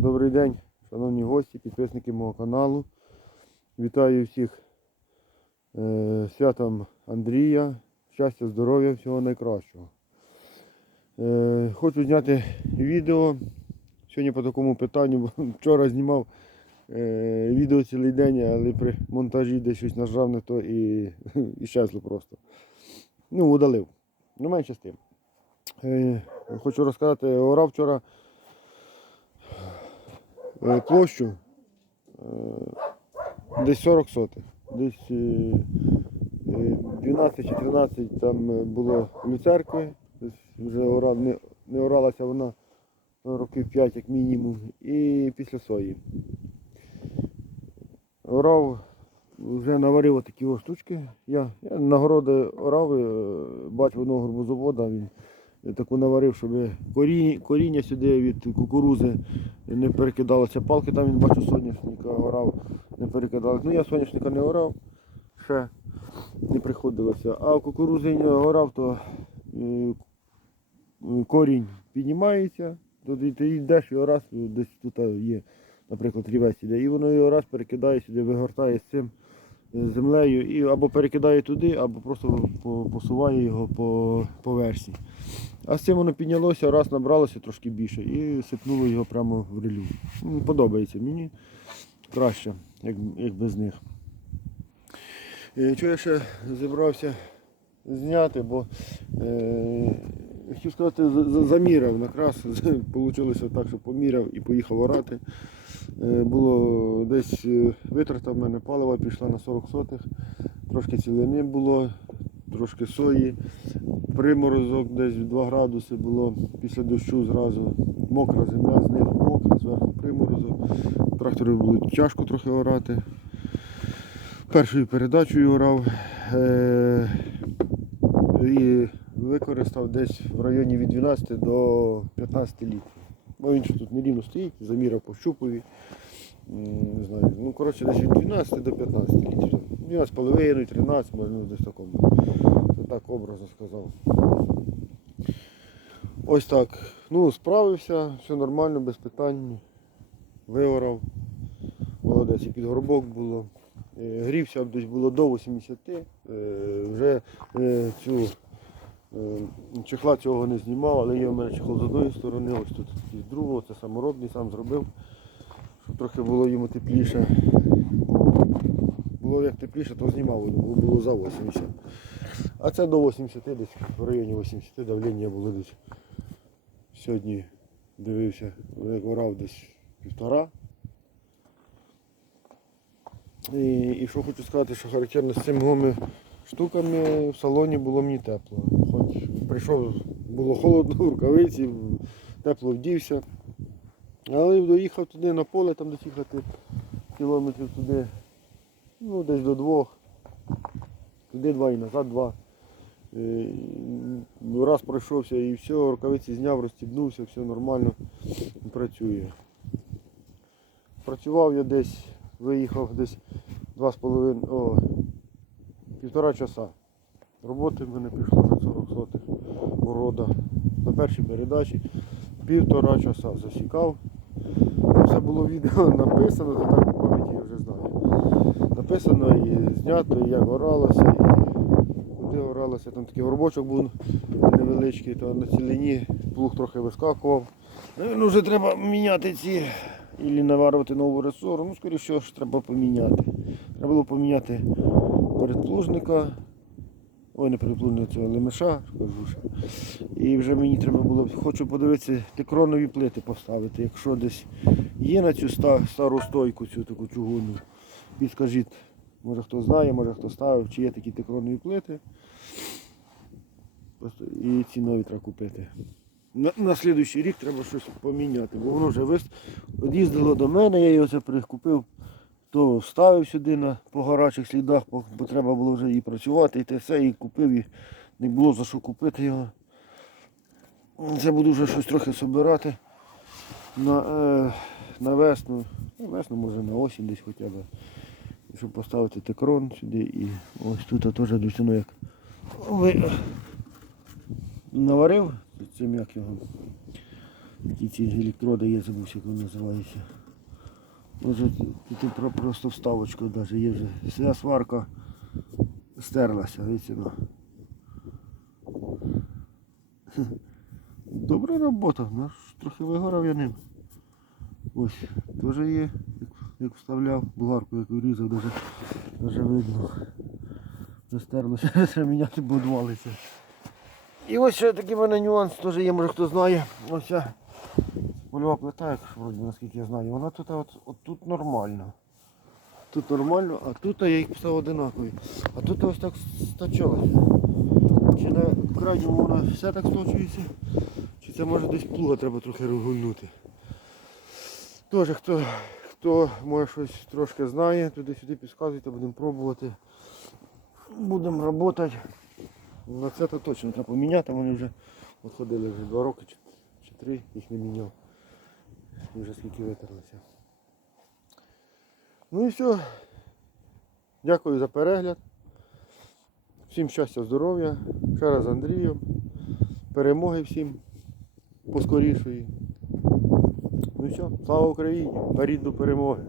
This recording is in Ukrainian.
Добрий день, шановні гості, підписники мого каналу. Вітаю всіх е, святом Андрія. Щастя, здоров'я, всього найкращого. Е, хочу зняти відео сьогодні по такому питанню, бо вчора знімав е, відео цілий день, але при монтажі десь щось нажав на то і, і щезло просто. Ну, удалив. Ну, менше з тим. Е, хочу розказати, орав вчора площу е, десь 40 сотих. Десь е, е, 12 чи 13 там е, було люцеркви. Вже орав, не, не оралася вона років 5 як мінімум. І після сої. Орав, вже наварив отакі ось штучки. Я, я нагороди орав, е, бачив одного горбузовода, він таку наварив, щоб коріння, коріння сюди від кукурузи не перекидалося. Палки там він бачу соняшника орав, не перекидалося. Ну я соняшника не орав, ще не приходилося. А кукурузи не орав, то е, корінь піднімається, тоді ти йдеш і ораз десь тут є, наприклад, рівець іде, і воно його раз перекидає сюди, вигортає з цим е, землею і або перекидає туди, або просто посуває його по поверсі. А з цим воно піднялося, раз набралося трошки більше і сипнуло його прямо в релю. Ну, Подобається мені краще, як, як без них. Е, Що я ще зібрався зняти, бо е, хотів сказати, за- за- заміряв накраз. Вийшло так, що поміряв і поїхав орати. Е, було десь е, витрата в мене палива пішла на 40 сотих, трошки цілини було, трошки сої. Приморозок десь 2 градуси було після дощу зразу. Мокра земля, знизу мокра, зверху приморозок. Трактору було тяжко трохи орати. Першою передачею орав. Е- і використав десь в районі від 12 до 15 літрів. Бо він ще тут нерівно стоїть, заміряв по щупові. Не знаю. Ну, коротше, десь від 12 до 15 літрів. 12,5, 13, може, ну, десь такому. Це так образно сказав. Ось так. Ну, справився, все нормально, без питань. Виорав. Молодець, і під горбок було. Е, Грівся десь було до 80. Е, Вже е, цю чехла цього не знімав, але є в мене чехол з одної сторони, ось тут з другого, це саморобний, сам зробив, щоб трохи було йому тепліше. Було як тепліше, то знімав, було, було за 80. А це до 80 десь, в районі 80 давлення було десь. Сьогодні дивився, як орав десь півтора. І, і що хочу сказати, що характерно з цими гоми штуками в салоні було мені тепло. Хоч прийшов, було холодно, в рукавиці, тепло вдівся. Але доїхав туди на поле, там десь їхати кілометрів туди, ну десь до двох. Туди два і назад два. Е, ну, Раз пройшовся і все, рукавиці зняв, розстібнувся, все нормально працює. Працював я десь, виїхав десь два з половиною, о, півтора часа. Роботи в мене пішло на 40 сотих города. На першій передачі півтора часа засікав. Все було відео написано, то так по пам'яті я вже знаю. Написано і знято, і як оралося, і куди оралося. Там такий горбочок був невеличкий, то на цілині плуг трохи вискакував. Ну, вже треба міняти ці і наварювати нову ресору. Ну, скоріше треба поміняти. Треба було поміняти передплужника. Ой, не передплужника, цього лемеша. І вже мені треба було, хочу подивитися, текронові плити поставити. Якщо десь є на цю стару стойку, цю таку чугунну, підскажіть, може хто знає, може хто ставив, чи є такі текронові плити. І ці нові треба купити. На, на слідуючий рік треба щось поміняти, бо воно вже вис... Од'їздило до мене, я його це прикупив, то вставив сюди на, по гарячих слідах, бо, треба було вже і працювати, і те все, і купив, і не було за що купити його. Це буду вже щось трохи собирати на, е, на весну. На весну, може на осінь десь хоча б. Щоб поставити текрон сюди і ось тут теж досяну як ви- наварив цим як його ці електроди є, забувся, як вони називаються. Може тут просто вставочка навіть є вже. Вся сварка стерлася, дивіться. Ну. Добра робота, наш трохи вигорав я ним. Ось, теж є, як, вставляв, бугарку, як вирізав, даже, даже видно. Застерлося, треба міняти, бо. І ось ще такий в мене нюанс теж є, може хто знає. Ось польова плита, як вроді, наскільки я знаю, вона тут, от, от тут нормально. Тут нормально, а тут я їх писав одинакові. А тут ось так стачалося. Чи на крайньому воно все так сточується, чи це може десь плуга треба трохи регульнути. Тоже хто, хто може щось трошки знає, туди-сюди підказуйте, будемо пробувати. Будемо працювати. На це то точно треба поміняти, вони вже от ходили вже два роки чи, чи три, їх не міняв. І вже скільки витерлися. Ну і все. Дякую за перегляд. Всім щастя, здоров'я. Ще раз Андрію. Перемоги всім поскорішої. Ну і все, слава Україні! Беріть до перемоги!